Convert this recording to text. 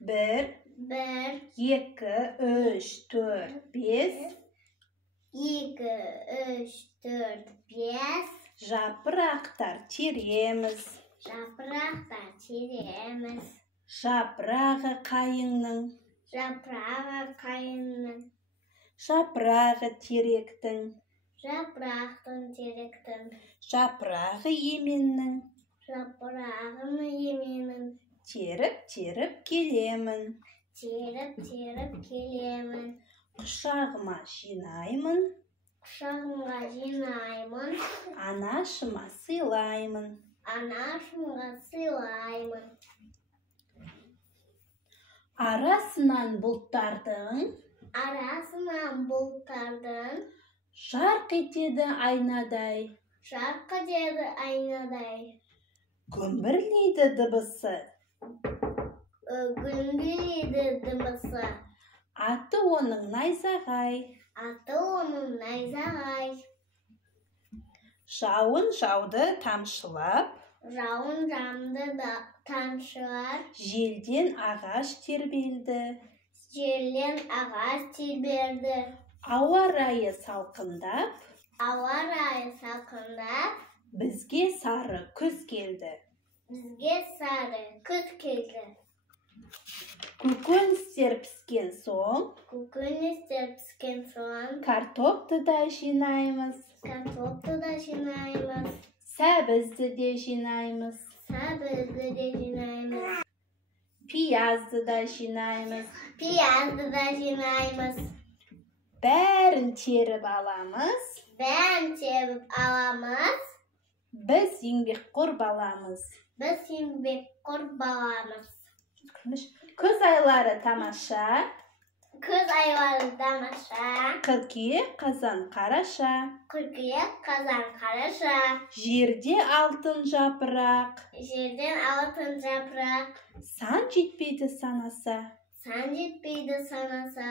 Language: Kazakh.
1, 2, 3, 4, 5. 2, 3, 4, 5. Жапырақтар тереміз. Жапырақтар тереміз. Жапырағы қайыңның. Жапырағы қайыңның. Жапырағы теректің. Жапырақтың теректің. Жапырағы еменнің. Жапырағын еменің. Теріп келемін. Теріп келемін. Құшағыма жинаймын. Құшағымға жинаймын. Анашыма сыйлаймын. Анашымға сыйлаймын. Арасынан бұлттардың. Арасынан бұлттардың. Жарқ етеді айнадай. Жарқ етеді айнадай. Гүмбірлейді дыбысы. Гүмбірлейді дыбысы. Аты оның найзағай. Аты оның найзағай. Жауын жауды тамшылап. Жауын жауды да тамшылар. Желден ағаш тербелді. Желден ағаш тербелді. Ауа райы салқындап. Ауа райы салқындап. Бізге сары күз келді. Бізге сары күз келді. Көкөністер піскен соң. Көкөністер піскен соң. Картопты да жинаймыз. Картопты да жинаймыз. Сәбізді де жинаймыз. Сәбізді де жинаймыз. Пиязды да жинаймыз. Пиязды да жинаймыз. Бәрін теріп аламыз. Бәрін теріп аламыз. Біз еңбекқор баламыз. Біз еңбекқор баламыз. Күз айлары тамаша. Күз айлары тамаша. Қыркүйек, қазан, қараша. Қыркүйек, қазан, қараша. Жерде алтын жапырақ. Жерден алтын жапырақ. Сан жетпейді санаса. Сан жетпейді санаса.